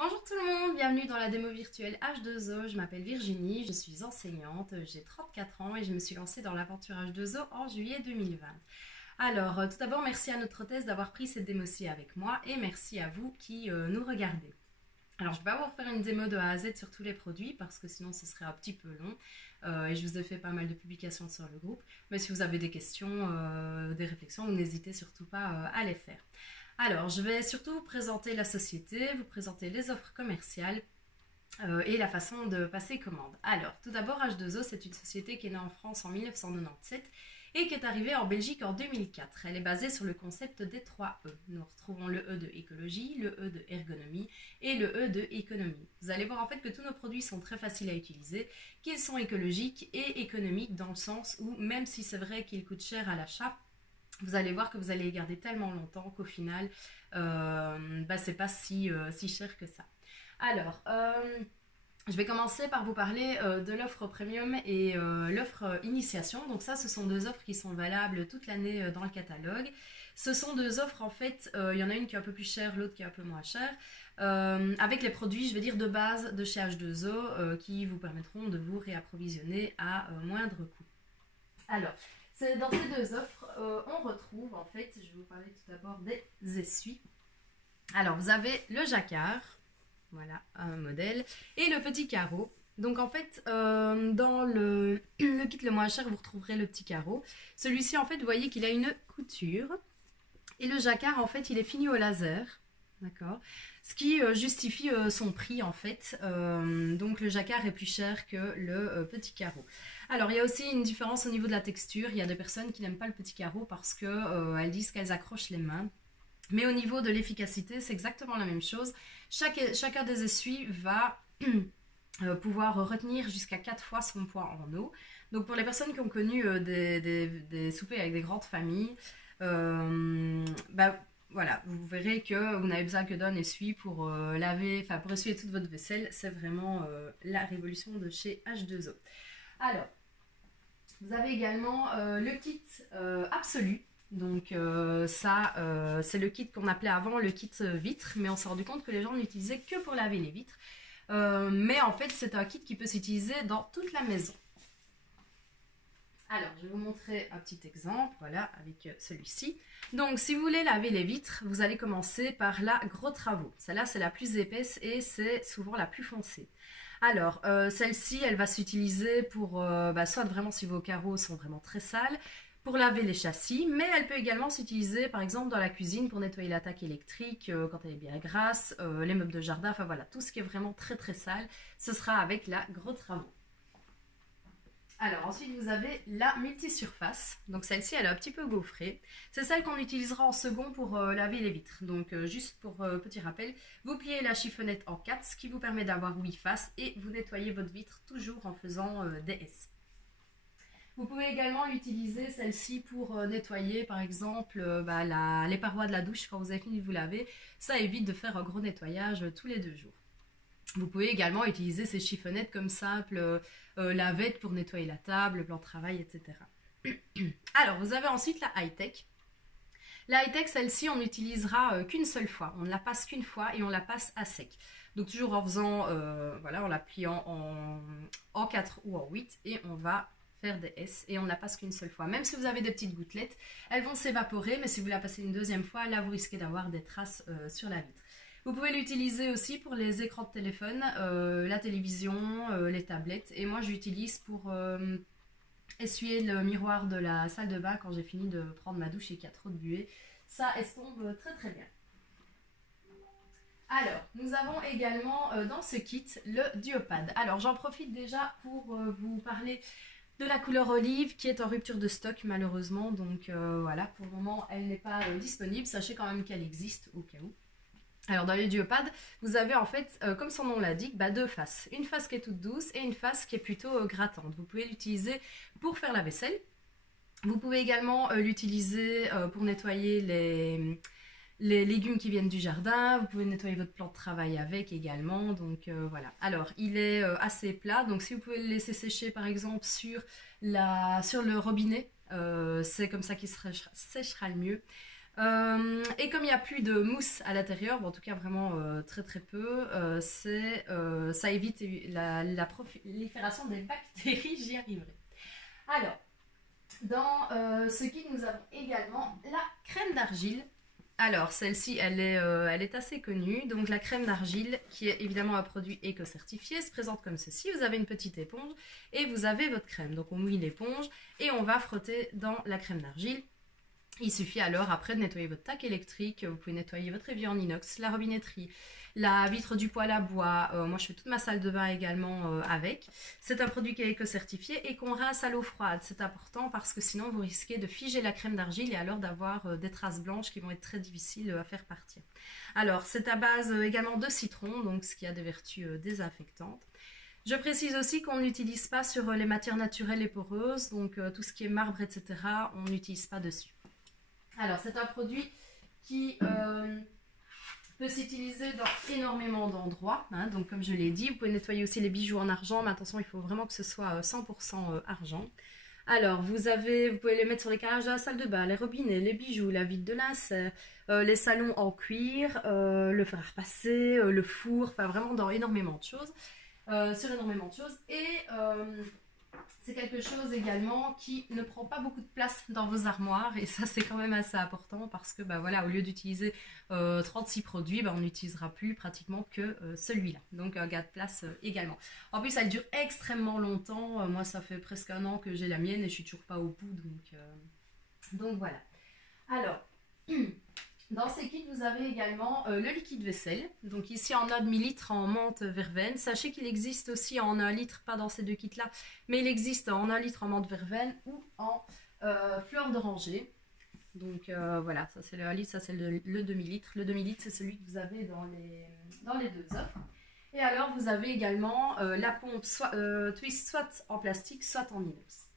Bonjour tout le monde, bienvenue dans la démo virtuelle H2O. Je m'appelle Virginie, je suis enseignante, j'ai 34 ans et je me suis lancée dans l'aventure H2O en juillet 2020. Alors, tout d'abord, merci à notre hôtesse d'avoir pris cette démo-ci avec moi et merci à vous qui nous regardez. Alors, je vais pas vous refaire une démo de A à Z sur tous les produits parce que sinon ce serait un petit peu long et je vous ai fait pas mal de publications sur le groupe. Mais si vous avez des questions, des réflexions, n'hésitez surtout pas à les faire. Alors, je vais surtout vous présenter la société, vous présenter les offres commerciales et la façon de passer commande. Alors, tout d'abord, H2O, c'est une société qui est née en France en 1997 et qui est arrivée en Belgique en 2004. Elle est basée sur le concept des 3 E. Nous retrouvons le E de écologie, le E de ergonomie et le E de économie. Vous allez voir en fait que tous nos produits sont très faciles à utiliser, qu'ils sont écologiques et économiques dans le sens où même si c'est vrai qu'ils coûtent cher à l'achat, vous allez voir que vous allez les garder tellement longtemps qu'au final, c'est pas si cher que ça. Alors, je vais commencer par vous parler de l'offre premium et l'offre initiation. Donc ça, ce sont deux offres qui sont valables toute l'année dans le catalogue. Ce sont deux offres, en fait, il y en a une qui est un peu plus chère, l'autre qui est un peu moins chère, avec les produits, je vais dire, de base de chez H2O qui vous permettront de vous réapprovisionner à moindre coût. Alors, dans ces deux offres, on retrouve, en fait, je vais vous parler tout d'abord des essuies. Alors, vous avez le jacquard, voilà, un modèle, et le petit carreau. Donc, en fait, dans le kit le moins cher, vous retrouverez le petit carreau. Celui-ci, en fait, vous voyez qu'il a une couture. Et le jacquard, en fait, il est fini au laser. D'accord. Ce qui justifie son prix en fait. Donc le jacquard est plus cher que le petit carreau. Alors il y a aussi une différence au niveau de la texture. Il y a des personnes qui n'aiment pas le petit carreau parce qu'elles disent qu'elles accrochent les mains. Mais au niveau de l'efficacité, c'est exactement la même chose. Chacun des essuies va pouvoir retenir jusqu'à 4 fois son poids en eau. Donc pour les personnes qui ont connu des soupers avec des grandes familles, voilà, vous verrez que vous n'avez besoin que d'un essuie pour pour essuyer toute votre vaisselle. C'est vraiment la révolution de chez H2O. Alors, vous avez également le kit absolu. Donc c'est le kit qu'on appelait avant le kit vitre, mais on s'est rendu compte que les gens l'utilisaient que pour laver les vitres. Mais en fait, c'est un kit qui peut s'utiliser dans toute la maison. Alors, je vais vous montrer un petit exemple, voilà, avec celui-ci. Donc, si vous voulez laver les vitres, vous allez commencer par la gros travaux. Celle-là, c'est la plus épaisse et c'est souvent la plus foncée. Alors, celle-ci, elle va s'utiliser pour, soit vraiment si vos carreaux sont vraiment très sales, pour laver les châssis, mais elle peut également s'utiliser, par exemple, dans la cuisine pour nettoyer l'attaque électrique quand elle est bien grasse, les meubles de jardin, enfin voilà, tout ce qui est vraiment très très sale, ce sera avec la gros travaux. Alors ensuite vous avez la multisurface, donc celle-ci elle est un petit peu gaufrée, c'est celle qu'on utilisera en second pour laver les vitres, donc juste pour petit rappel, vous pliez la chiffonnette en 4, ce qui vous permet d'avoir 8 faces et vous nettoyez votre vitre toujours en faisant des S. Vous pouvez également l'utiliser celle-ci pour nettoyer par exemple les parois de la douche quand vous avez fini de vous laver, ça évite de faire un gros nettoyage tous les 2 jours. Vous pouvez également utiliser ces chiffonnettes comme simple lavette pour nettoyer la table, le plan de travail, etc. Alors, vous avez ensuite la high-tech. La high-tech, celle-ci, on n'utilisera qu'une seule fois. On ne la passe qu'une fois et on la passe à sec. Donc, toujours en faisant, en la pliant en 4 ou en 8 et on va faire des S et on ne la passe qu'une seule fois. Même si vous avez des petites gouttelettes, elles vont s'évaporer, mais si vous la passez une deuxième fois, là, vous risquez d'avoir des traces sur la vitre. Vous pouvez l'utiliser aussi pour les écrans de téléphone, la télévision, les tablettes. Et moi, je l'utilise pour essuyer le miroir de la salle de bain quand j'ai fini de prendre ma douche et qu'il y a trop de buée. Ça estompe très très bien. Alors, nous avons également dans ce kit le Duopad. Alors, j'en profite déjà pour vous parler de la couleur olive qui est en rupture de stock malheureusement. Donc voilà, pour le moment, elle n'est pas disponible. Sachez quand même qu'elle existe au cas où. Alors dans les Duopad, vous avez en fait, comme son nom l'indique, deux faces. Une face qui est toute douce et une face qui est plutôt grattante. Vous pouvez l'utiliser pour faire la vaisselle. Vous pouvez également l'utiliser pour nettoyer les légumes qui viennent du jardin. Vous pouvez nettoyer votre plan de travail avec également. Donc voilà. Alors il est assez plat. Donc si vous pouvez le laisser sécher par exemple sur le robinet, c'est comme ça qu'il séchera le mieux. Et comme il n'y a plus de mousse à l'intérieur, bon, en tout cas vraiment très très peu, ça évite la prolifération des bactéries, j'y arriverai. Alors, dans ce kit, nous avons également la crème d'argile. Alors, celle-ci, elle est assez connue. Donc, la crème d'argile, qui est évidemment un produit éco-certifié, se présente comme ceci. Vous avez une petite éponge et vous avez votre crème. Donc, on mouille l'éponge et on va frotter dans la crème d'argile. Il suffit alors après de nettoyer votre tac électrique. Vous pouvez nettoyer votre évier en inox, la robinetterie, la vitre du poêle à bois. Moi, je fais toute ma salle de bain également avec. C'est un produit qui est éco-certifié et qu'on rince à l'eau froide. C'est important parce que sinon, vous risquez de figer la crème d'argile et alors d'avoir des traces blanches qui vont être très difficiles à faire partir. Alors, c'est à base également de citron, donc ce qui a des vertus désinfectantes. Je précise aussi qu'on n'utilise pas sur les matières naturelles et poreuses, donc tout ce qui est marbre, etc., on n'utilise pas dessus. Alors, c'est un produit qui peut s'utiliser dans énormément d'endroits. Hein, donc, comme je l'ai dit, vous pouvez nettoyer aussi les bijoux en argent, mais attention, il faut vraiment que ce soit 100% argent. Alors, vous pouvez les mettre sur les carrelages de la salle de bain, les robinets, les bijoux, la vitre de l'insert, les salons en cuir, le fer à repasser, le four, enfin vraiment dans énormément de choses. Sur énormément de choses. Et c'est quelque chose également qui ne prend pas beaucoup de place dans vos armoires et ça c'est quand même assez important parce que bah, voilà, au lieu d'utiliser 36 produits, bah, on n'utilisera plus pratiquement que celui-là. Donc un gain de place également. En plus elle dure extrêmement longtemps. Moi ça fait presque un an que j'ai la mienne et je suis toujours pas au bout. Donc voilà. Alors... Dans ces kits, vous avez également le liquide vaisselle. Donc ici en 1 demi-litre en menthe verveine. Sachez qu'il existe aussi en 1 litre, pas dans ces deux kits-là, mais il existe en 1 litre en menthe verveine ou en fleur d'oranger. Donc voilà, ça c'est le 1 litre, ça c'est le demi-litre. Le demi-litre, c'est celui que vous avez dans les deux offres. Et alors, vous avez également la pompe Twist, soit en plastique, soit en inox,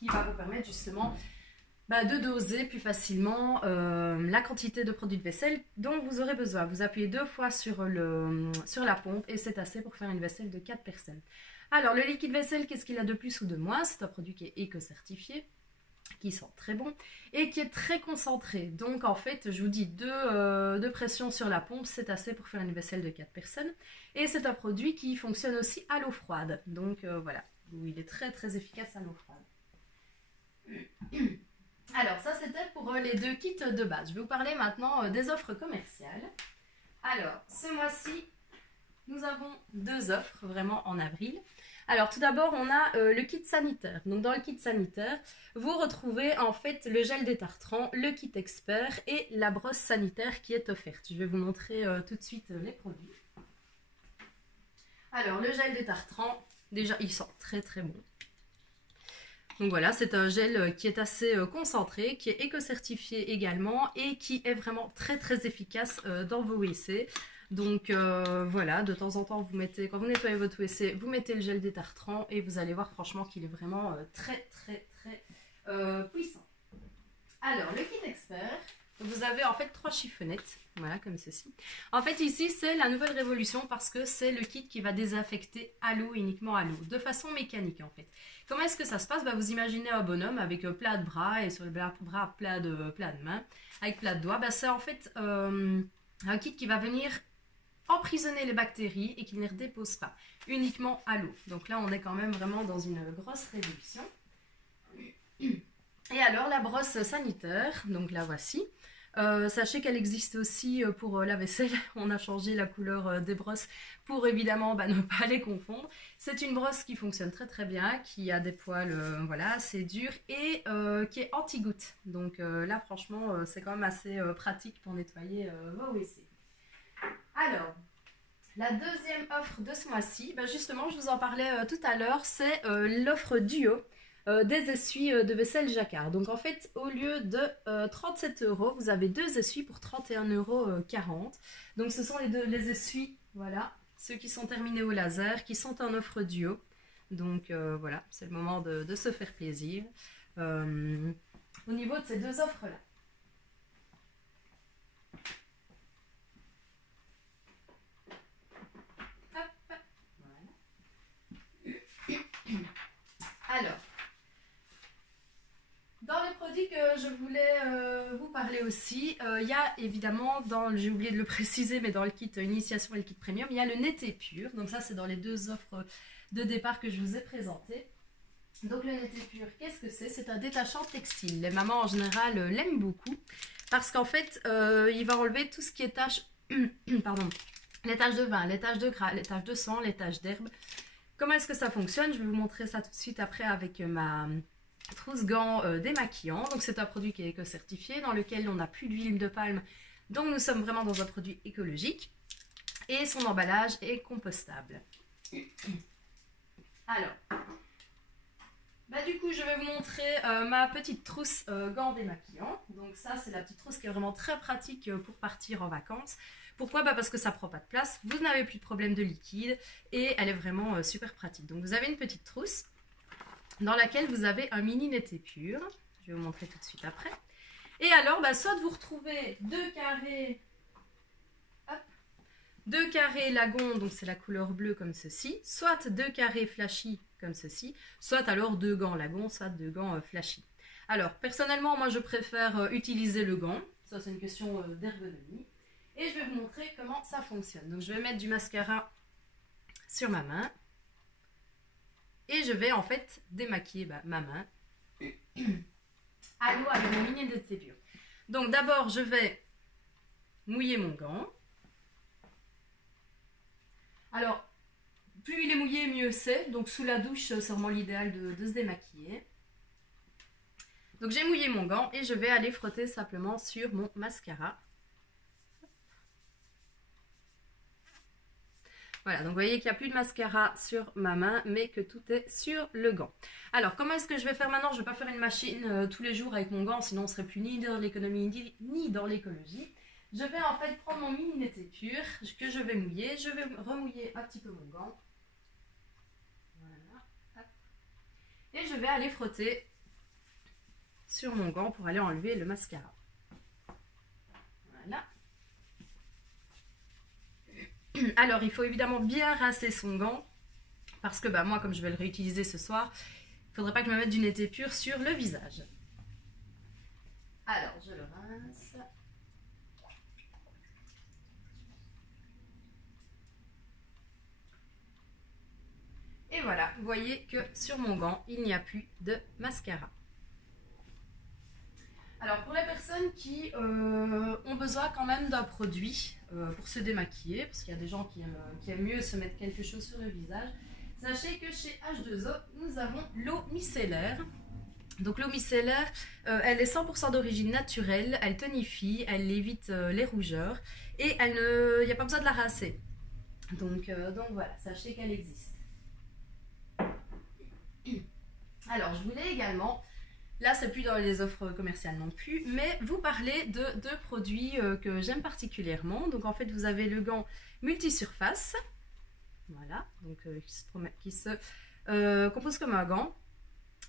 qui va vous permettre justement... de doser plus facilement la quantité de produits de vaisselle dont vous aurez besoin. Vous appuyez 2 fois sur la pompe et c'est assez pour faire une vaisselle de 4 personnes. Alors, le liquide vaisselle, qu'est-ce qu'il a de plus ou de moins? C'est un produit qui est éco-certifié, qui sent très bon et qui est très concentré. Donc, en fait, je vous dis 2 pressions sur la pompe, c'est assez pour faire une vaisselle de 4 personnes. Et c'est un produit qui fonctionne aussi à l'eau froide. Donc, voilà, il est très très efficace à l'eau froide. Alors, ça c'était pour les 2 kits de base. Je vais vous parler maintenant des offres commerciales. Alors, ce mois-ci, nous avons 2 offres vraiment en avril. Alors, tout d'abord, on a le kit sanitaire. Donc, dans le kit sanitaire, vous retrouvez en fait le gel détartrant, le kit expert et la brosse sanitaire qui est offerte. Je vais vous montrer tout de suite les produits. Alors, le gel détartrant, déjà, il sent très très bon. Donc voilà, c'est un gel qui est assez concentré, qui est éco-certifié également et qui est vraiment très très efficace dans vos WC. Donc voilà, de temps en temps, quand vous nettoyez votre WC, vous mettez le gel détartrant et vous allez voir franchement qu'il est vraiment très très très puissant. Alors, le kit expert, vous avez en fait 3 chiffonnettes, voilà comme ceci. En fait ici c'est la nouvelle révolution parce que c'est le kit qui va désinfecter à l'eau, uniquement à l'eau, de façon mécanique en fait. Comment est-ce que ça se passe? Vous imaginez un bonhomme avec plein de bras et sur le bras plein de mains, avec plein de doigts. C'est en fait un kit qui va venir emprisonner les bactéries et qui ne les redépose pas, uniquement à l'eau. Donc là on est quand même vraiment dans une grosse révolution. Et alors la brosse sanitaire, donc la voici. Sachez qu'elle existe aussi pour la vaisselle. On a changé la couleur des brosses pour évidemment ne pas les confondre. C'est une brosse qui fonctionne très très bien, qui a des poils voilà, assez durs et qui est anti-goutte. Donc là franchement c'est quand même assez pratique pour nettoyer vos WC. Alors, la deuxième offre de ce mois-ci, justement je vous en parlais tout à l'heure, c'est l'offre duo. Des essuies de vaisselle jacquard. Donc en fait, au lieu de 37 €, vous avez 2 essuies pour 31,40 €. Donc ce sont les essuies, voilà, ceux qui sont terminés au laser, qui sont en offre duo. Donc voilà, c'est le moment de se faire plaisir au niveau de ces 2 offres-là. Alors, dans les produits que je voulais vous parler, parler aussi, il y a évidemment, j'ai oublié de le préciser, mais dans le kit initiation et le kit premium, il y a le Netté Pur. Donc ça, c'est dans les deux offres de départ que je vous ai présentées. Donc le Netté Pur, qu'est-ce que c'est? C'est un détachant textile. Les mamans en général l'aiment beaucoup parce qu'en fait, il va enlever tout ce qui est taches, pardon, les taches de vin, les taches de gras, les taches de sang, les taches d'herbe. Comment est-ce que ça fonctionne? Je vais vous montrer ça tout de suite après avec ma trousse gants démaquillant. Donc c'est un produit qui est éco-certifié, dans lequel on n'a plus d'huile de palme. Donc nous sommes vraiment dans un produit écologique. Et son emballage est compostable. Alors, du coup je vais vous montrer ma petite trousse gants démaquillants. Donc ça c'est la petite trousse qui est vraiment très pratique pour partir en vacances. Pourquoi? Parce que ça prend pas de place, vous n'avez plus de problème de liquide et elle est vraiment super pratique. Donc vous avez une petite trousse dans laquelle vous avez un mini Netté Pur. Je vais vous montrer tout de suite après. Et alors, soit vous retrouvez deux carrés lagons, donc c'est la couleur bleue comme ceci, soit deux carrés flashy comme ceci, soit alors deux gants lagons, soit deux gants flashy. Alors, personnellement, moi je préfère utiliser le gant, ça c'est une question d'ergonomie. Et je vais vous montrer comment ça fonctionne. Donc je vais mettre du mascara sur ma main. Et je vais en fait démaquiller ma main à l'eau avec mon mini Netté Pur. Donc d'abord je vais mouiller mon gant. Alors plus il est mouillé mieux c'est. Donc sous la douche c'est vraiment l'idéal de se démaquiller. Donc j'ai mouillé mon gant et je vais aller frotter simplement sur mon mascara. Voilà, donc vous voyez qu'il n'y a plus de mascara sur ma main, mais que tout est sur le gant. Alors, comment est-ce que je vais faire maintenant? Je ne vais pas faire une machine tous les jours avec mon gant, sinon on ne serait plus ni dans l'économie ni dans l'écologie. Je vais en fait prendre mon mini Netté Pur que je vais mouiller. Je vais remouiller un petit peu mon gant. Voilà. Hop. Et je vais aller frotter sur mon gant pour aller enlever le mascara. Voilà. Alors, il faut évidemment bien rincer son gant parce que moi, comme je vais le réutiliser ce soir, il ne faudrait pas que je me mette du Netté Pur sur le visage. Alors, je le rince. Et voilà, vous voyez que sur mon gant, il n'y a plus de mascara. Alors, pour les personnes qui ont besoin quand même d'un produit pour se démaquiller, parce qu'il y a des gens qui aiment mieux se mettre quelque chose sur le visage, sachez que chez H2O, nous avons l'eau micellaire. Donc l'eau micellaire, elle est 100% d'origine naturelle, elle tonifie, elle évite les rougeurs et il n'y a pas besoin de la rincer. Donc voilà, sachez qu'elle existe. Alors, je voulais également... Là, c'est plus dans les offres commerciales non plus, mais vous parlez de deux produits que j'aime particulièrement. Donc, en fait, vous avez le gant multisurface, voilà, donc qui se compose comme un gant.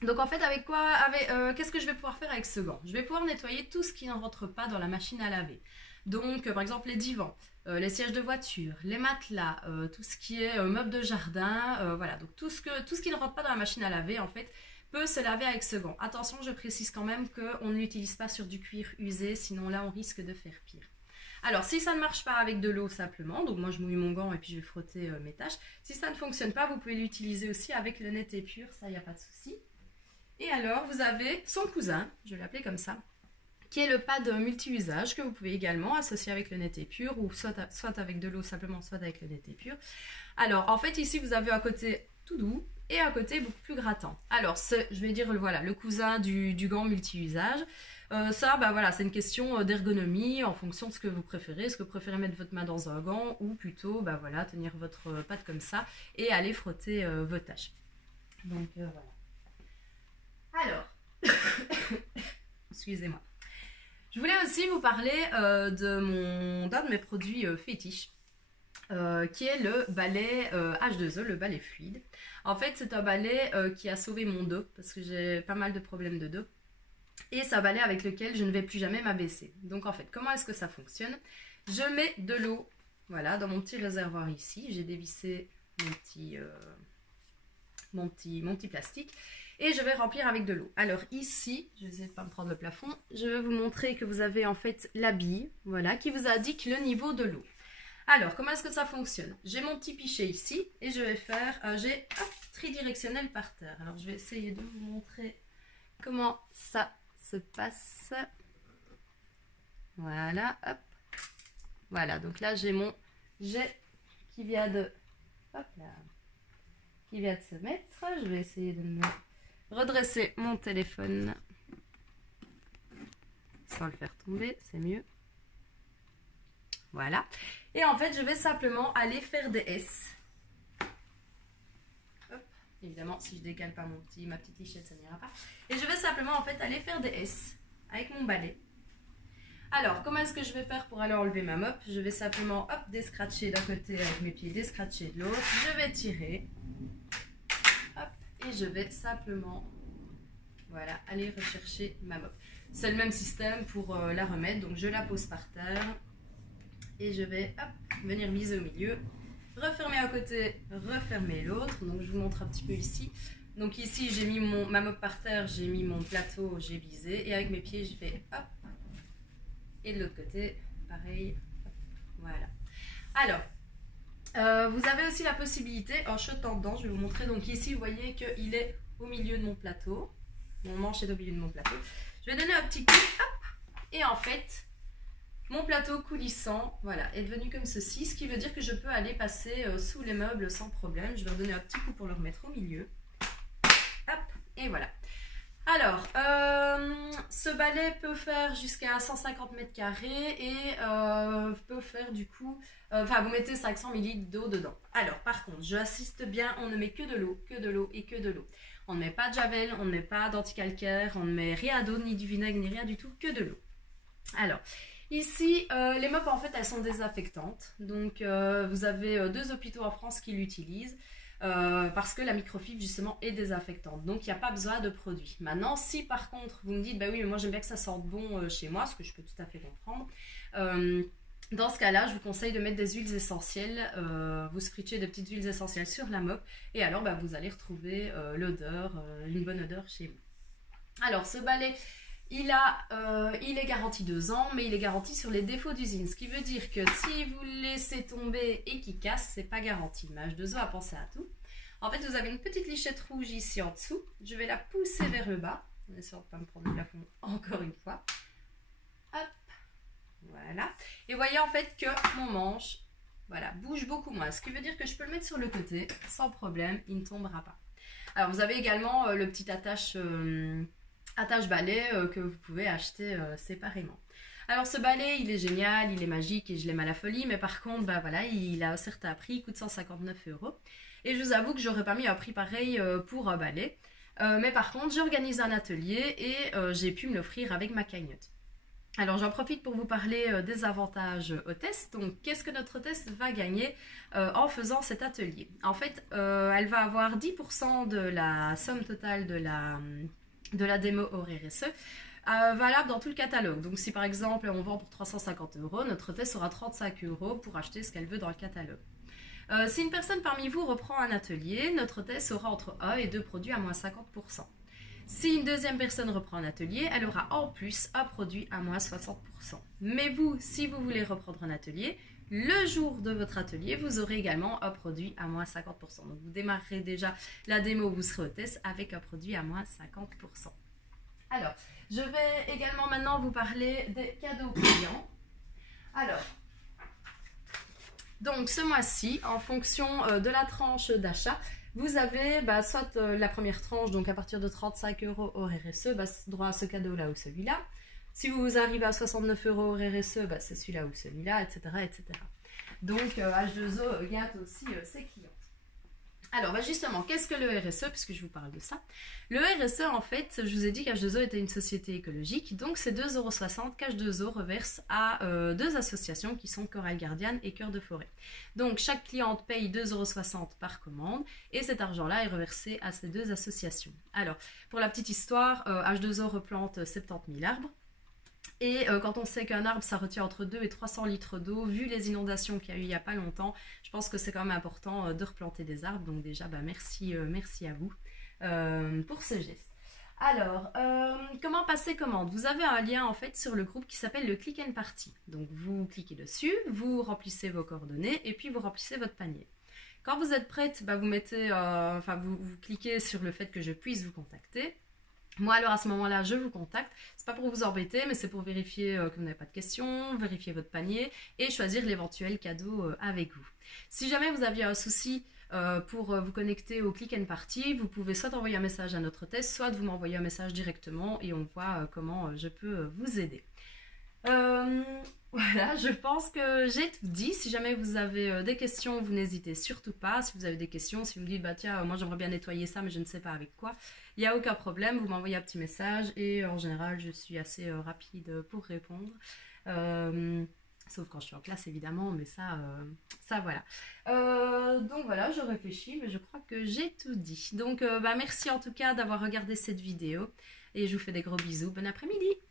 Donc, en fait, qu'est-ce que je vais pouvoir faire avec ce gant? Je vais pouvoir nettoyer tout ce qui ne rentre pas dans la machine à laver. Donc, par exemple, les divans, les sièges de voiture, les matelas, tout ce qui est meubles de jardin, voilà. Donc, tout ce qui ne rentre pas dans la machine à laver, en fait, peut se laver avec ce gant. Attention, je précise quand même qu'on ne l'utilise pas sur du cuir usé, sinon là on risque de faire pire. Alors si ça ne marche pas avec de l'eau simplement, donc moi je mouille mon gant et puis je vais frotter mes taches. Si ça ne fonctionne pas, vous pouvez l'utiliser aussi avec le Netté Pur, ça il n'y a pas de souci. Et alors vous avez son cousin, je vais l'appeler comme ça, qui est le pad multi-usage que vous pouvez également associer avec le Netté Pur ou soit avec de l'eau simplement, soit avec le Netté Pur. Alors en fait ici vous avez un côté tout doux et un côté beaucoup plus grattant. Alors je vais dire voilà le cousin du gant multi-usage. Voilà, c'est une question d'ergonomie en fonction de ce que vous préférez. Est-ce que vous préférez mettre votre main dans un gant ou plutôt voilà, tenir votre patte comme ça et aller frotter vos taches. Donc voilà. Alors, excusez-moi. Je voulais aussi vous parler d'un de mes produits fétiches. Qui est le balai H2O, le balai fluide. En fait, c'est un balai qui a sauvé mon dos parce que j'ai pas mal de problèmes de dos. Et c'est un balai avec lequel je ne vais plus jamais m'abaisser. Donc en fait, comment est-ce que ça fonctionne? Je mets de l'eau, voilà, dans mon petit réservoir ici. J'ai dévissé mon petit plastique. et je vais remplir avec de l'eau. Alors ici, je vais essayer de ne pas me prendre le plafond, je vais vous montrer que vous avez en fait la bille, voilà, qui vous indique le niveau de l'eau. Alors, comment est-ce que ça fonctionne? J'ai mon petit pichet ici et je vais faire, j'ai un tridirectionnel par terre. Alors, je vais essayer de vous montrer comment ça se passe. Voilà, hop. Voilà, donc là, j'ai mon jet qui vient de, hop là, qui vient de se mettre. Je vais essayer de me redresser mon téléphone sans le faire tomber, c'est mieux. Voilà. Et en fait, je vais simplement aller faire des S. Hop. Évidemment, si je décale pas ma petite lichette, ça n'ira pas. Et je vais simplement en fait aller faire des S avec mon balai. Alors, comment est-ce que je vais faire pour aller enlever ma mop? Je vais simplement, hop, descratcher d'un côté avec mes pieds, descratcher de l'autre. Je vais tirer. Hop. Et je vais simplement, voilà, aller rechercher ma mop. C'est le même système pour la remettre. Donc, je la pose par terre. Et je vais, hop, venir viser au milieu. Refermer un côté, refermer l'autre. Donc, je vous montre un petit peu ici. Donc, ici, j'ai mis ma mop par terre. J'ai mis mon plateau, j'ai visé. Et avec mes pieds, je fais, hop. Et de l'autre côté, pareil. Voilà. Alors, vous avez aussi la possibilité, en jetant dedans, je vais vous montrer. Donc ici, vous voyez qu'il est au milieu de mon plateau. Mon manche est au milieu de mon plateau. Je vais donner un petit coup. Hop, et en fait, mon plateau coulissant, voilà, est devenu comme ceci. Ce qui veut dire que je peux aller passer sous les meubles sans problème. Je vais redonner un petit coup pour le remettre au milieu. Hop, et voilà. Alors, ce balai peut faire jusqu'à 150 mètres carrés et peut faire du coup, enfin vous mettez 500 ml d'eau dedans. Alors par contre, j'insiste bien, on ne met que de l'eau et que de l'eau. On ne met pas de javel, on ne met pas d'anticalcaire, on ne met rien d'eau, ni du vinaigre, ni rien du tout, que de l'eau. Alors, ici, les mops en fait elles sont désinfectantes. Donc vous avez 2 hôpitaux en France qui l'utilisent. Parce que la microfibre justement est désinfectante, donc il n'y a pas besoin de produits. Maintenant, si par contre vous me dites bah oui mais moi j'aime bien que ça sente bon chez moi, ce que je peux tout à fait comprendre, dans ce cas là je vous conseille de mettre des huiles essentielles, vous spritchez de petites huiles essentielles sur la mop et alors bah, vous allez retrouver l'odeur, une bonne odeur chez vous. Alors ce balai il est garanti 2 ans, mais il est garanti sur les défauts d'usine. Ce qui veut dire que si vous le laissez tomber et qu'il casse, c'est pas garanti. Mais H2O a pensé à tout. En fait, vous avez une petite lichette rouge ici en dessous. Je vais la pousser vers le bas. En essayant de ne pas me prendre le plafond encore une fois. Hop. Voilà. Et vous voyez en fait que mon manche, voilà, bouge beaucoup moins. Ce qui veut dire que je peux le mettre sur le côté sans problème. Il ne tombera pas. Alors, vous avez également le petit attache balai que vous pouvez acheter séparément. Alors ce balai il est génial, il est magique et je l'aime à la folie, mais par contre bah voilà, il a un certain prix, il coûte 159 € et je vous avoue que j'aurais pas mis un prix pareil pour un balai, mais par contre j'organise un atelier et j'ai pu me l'offrir avec ma cagnotte. Alors j'en profite pour vous parler des avantages hôtesse. Donc qu'est-ce que notre hôtesse va gagner en faisant cet atelier? En fait elle va avoir 10% de la somme totale de la démo au RSE, valable dans tout le catalogue. Donc si par exemple on vend pour 350 €, notre hôtesse aura 35 € pour acheter ce qu'elle veut dans le catalogue. Si une personne parmi vous reprend un atelier, notre hôtesse aura entre 1 et 2 produits à moins 50%. Si une deuxième personne reprend un atelier, elle aura en plus un produit à moins 60%. Mais vous, si vous voulez reprendre un atelier, le jour de votre atelier, vous aurez également un produit à moins 50%. Donc vous démarrerez déjà la démo, vous serez hôtesse avec un produit à moins 50%. Alors, je vais également maintenant vous parler des cadeaux clients. Alors, donc ce mois-ci, en fonction de la tranche d'achat, vous avez soit la première tranche, donc à partir de 35 € au RSE, droit à ce cadeau-là ou celui-là. Si vous arrivez à 69 € au RSE, c'est celui-là ou celui-là, etc., etc. Donc H2O gâte aussi ses clients. Alors justement, qu'est-ce que le RSE, puisque je vous parle de ça? Le RSE, en fait, je vous ai dit qu'H2O était une société écologique, donc c'est 2,60 € qu'H2O reverse à 2 associations qui sont Corail Gardiane et Cœur de Forêt. Donc chaque cliente paye 2,60 € par commande et cet argent-là est reversé à ces 2 associations. Alors, pour la petite histoire, H2O replante 70 000 arbres. Et quand on sait qu'un arbre, ça retient entre 2 et 300 litres d'eau, vu les inondations qu'il y a eu il n'y a pas longtemps, je pense que c'est quand même important de replanter des arbres. Donc déjà, merci à vous pour ce geste. Alors, comment passer commande? Vous avez un lien en fait sur le groupe qui s'appelle le Click and Party. Donc vous cliquez dessus, vous remplissez vos coordonnées et puis vous remplissez votre panier. Quand vous êtes prête, bah, vous mettez, vous cliquez sur le fait que je puisse vous contacter. Moi, alors à ce moment-là, je vous contacte. C'est pas pour vous embêter, mais c'est pour vérifier que vous n'avez pas de questions, vérifier votre panier et choisir l'éventuel cadeau avec vous. Si jamais vous aviez un souci pour vous connecter au Click and Party, vous pouvez soit envoyer un message à notre test, soit vous m'envoyer un message directement et on voit comment je peux vous aider. Voilà, je pense que j'ai tout dit. Si jamais vous avez des questions, vous n'hésitez surtout pas. Si vous avez des questions, si vous me dites, bah tiens, moi j'aimerais bien nettoyer ça, mais je ne sais pas avec quoi, il n'y a aucun problème, vous m'envoyez un petit message et en général, je suis assez rapide pour répondre. Sauf quand je suis en classe évidemment, mais ça voilà. Donc voilà, je réfléchis, mais je crois que j'ai tout dit. Donc merci en tout cas d'avoir regardé cette vidéo et je vous fais des gros bisous. Bon après-midi!